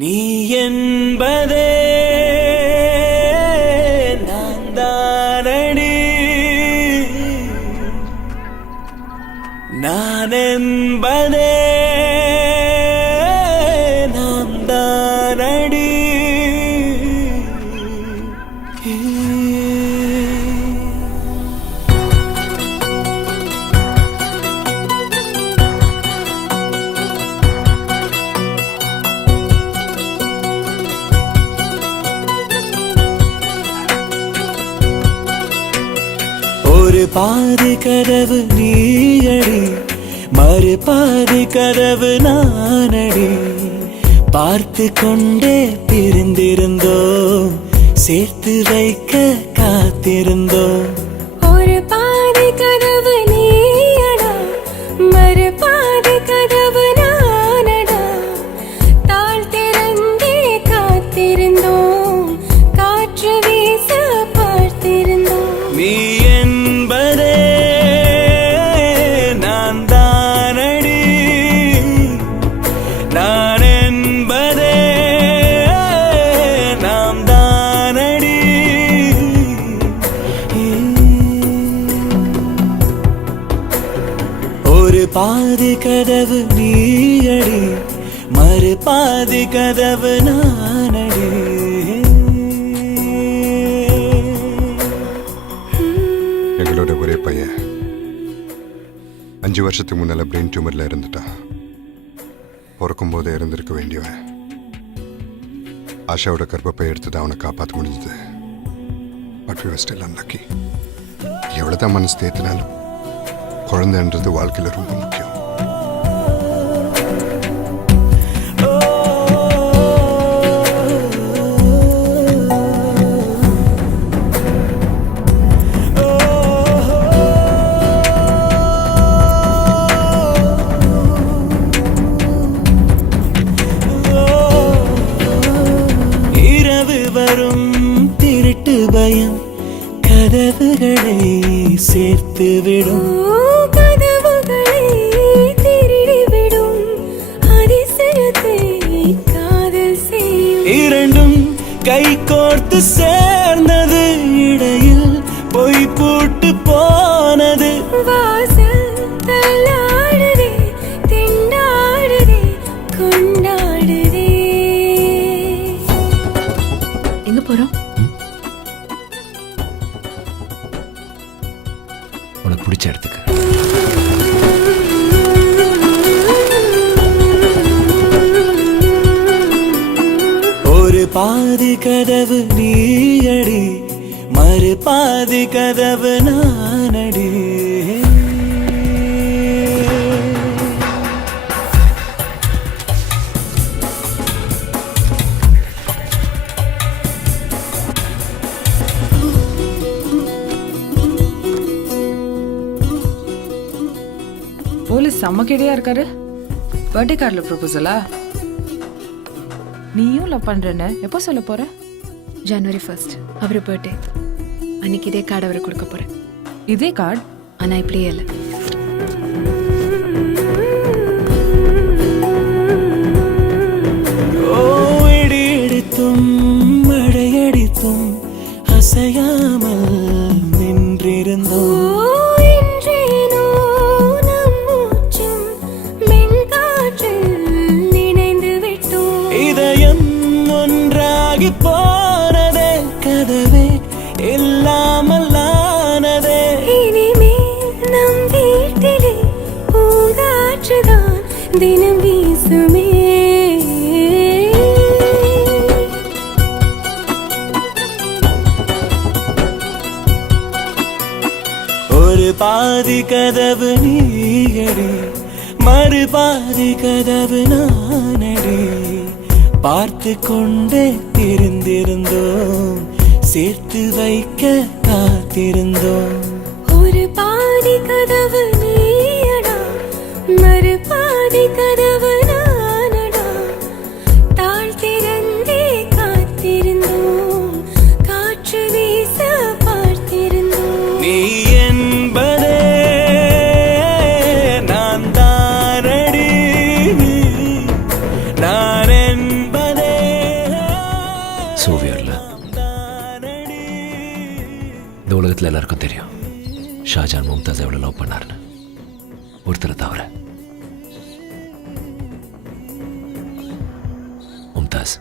நீ என்பதே நான் தானடி, நான் என்பதே நாம் தானடி. ஒரு பாதி கதவு நீயடி, மறு பாதி கதவு நானடி. பார்த்து கொண்டே பிரிந்திருந்தோம், சேர்த்து வைக்க காத்திருந்தோம். ஒரு பாதி கதவு நீயடா, மறு பாதி கதவு நானடா. தாழ் திறந்தே காத்திருந்தோம், காற்று வீச பார்த்திருந்தோம். நீ என்பதே நான் தானடி, நான் என்பதே நாம் தானடி. ஒரு பாதி கதவு நீயடி, மறு பாதி கதவு நானடி. எங்களோட ஒரே பையன் 5 வருஷத்துக்கு முன்னால பிரெயின் டியூமர்ல இருந்துட்டான். பிறக்கும் போதே இருந்திருக்க வேண்டியவன். ஆஷாவோட கர்ப்பப்பை எடுத்து அவனை காப்பாற்ற முடிஞ்சது. But we were still unlucky. எவ்வளவுதான் மனசு தேத்தினாலும் குழந்தைன்றது வாழ்க்கையில ரொம்ப முக்கியம். வரும் திருட்டு பயம் கதவுகளை சேர்த்து விடும், கதவுகளை திருடிவிடும், அதிசயத்தை காதல் செய்யும். இரண்டும் கை கோர்த்து சேர்ந்தது, இடையில் பொய் பூட்டு போனது. வாசல் தள்ளாடுதே, திண்டாடுதே, கொண்டாடுதே. எங்க போறோம்? உனக்கு பிடிச்ச இடத்துக்கு. ஒரு பாதி கதவு நீயடி, மறு பாதி கதவு நானடி. போலீஸ் செம்ம கேடியா இருக்காரு. பர்த்டே கார்டில் ப்ரொபோசலா? நீயும் லவ் பண்றேன்னு எப்போ சொல்ல போற? January 1st அவர் பர்த்டே அன்னைக்கு இதே கார்டு அவருக்கு கொடுக்க போறேன். இதே கார்டு? ஆனா இப்படியே இல்லை. இடி இடித்தும் மழையடித்தும் அசையாமல் நின்றிருந்தோம். போனதே கதவே இல்லாமல் ஆனதே. இனிமேல் நம் வீட்டிலே பூங்காற்றுதான் தினம் வீசுமே. ஒரு பாதி கதவு நீயடி, மறு பாதி கதவு நானடி. பார்த்து கொண்டே தெரிந்திருந்தோம், சேர்த்து வைக்க காத்திருந்தோம். ஒரு பாதி கதவு நீயடா, மறு பாதி கதவு நானடா. தாழ் திறந்தே காத்திருந்தோம், காற்று வீச பார்த்திருந்தோம். நீ என்பதே நான் தானடி, நான் என்பதே இந்த உலகத்தில் எல்லாருக்கும் தெரியும் ஷாஜான் மும்தாஸ் எவ்வளோ லவ் பண்ணாருன்னு, ஒருத்தரை தவிர. மும்தாஸ்